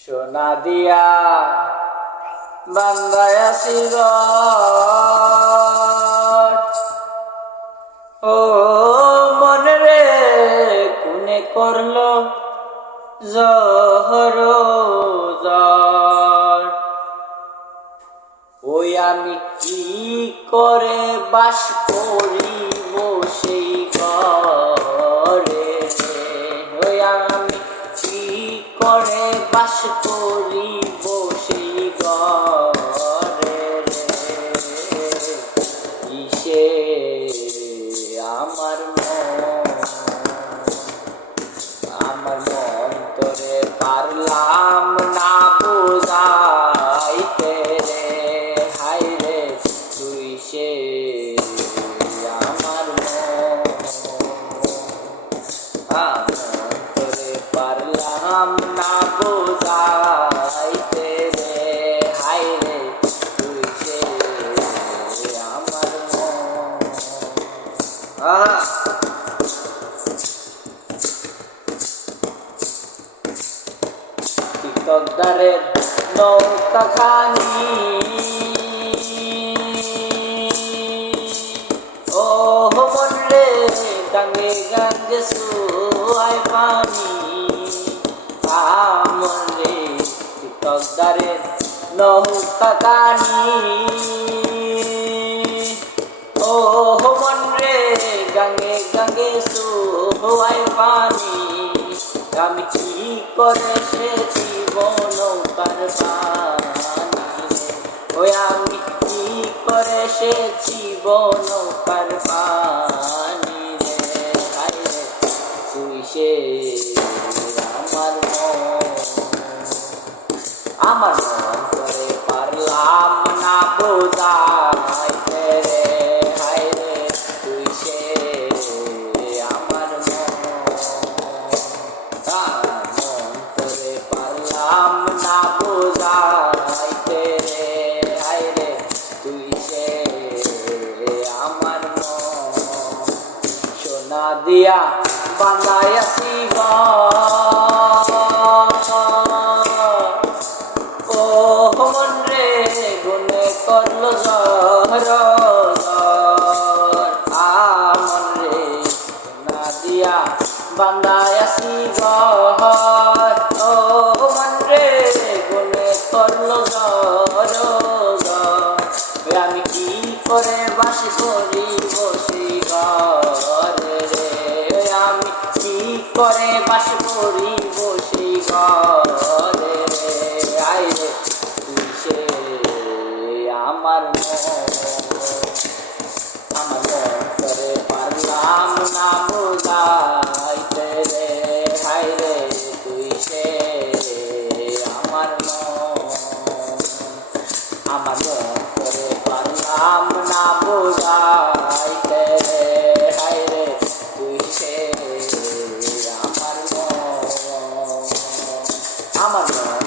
সোনা দিয়া বান্দায় আছি ও মনে রে কোনে করলো জহর ওই আমি কি করে বাস করিব সেই ঘরে ওই আমি কি করে বাস করিব সেই ঘরে কিসে আমার মন্তরে পারলাম না বুঝাইতে রে হাই রে তুই সে আমার মন্তরে পারলাম না বুঝাইতে রে হাই রে তুই সে আমার তকদারের নৌকা খানি ও মন রে গাঙ্গে গাঙ্গে সুয়ায় পানি আমন রে তকদারের নৌকা খানি ও মন রে গাঙ্গে গাঙ্গে সুয়ায় পানি আমি কি করে সে জীবন নৌকার পানি ওই আমি কি করে সে জীবন নৌকার পানি রে হাই রে তুই সে আমার মন করে পারলাম না বোঝাইতে রে হাই রে তুই সে আমার পারলাম না বোঝাইতে রে হাই রে তুই সে আমার সোনা দিয়া বান্দায় আছি ও মন রে গুনে করলো আমন রে সোনা দিয়া বান্দায় আছি ও মন রে গুনে করলো আমি কি করে বাস করি বসি ঘরে রে আমি কি করে বাস করি বসি ঘরে রে আই রে তুই সে আমার মন করে পারলাম না বোঝাইতে রে হাই রে তুই সে আমার মন করে পারলাম না বোঝাইতে রে হাই রে তুই সে আমার মন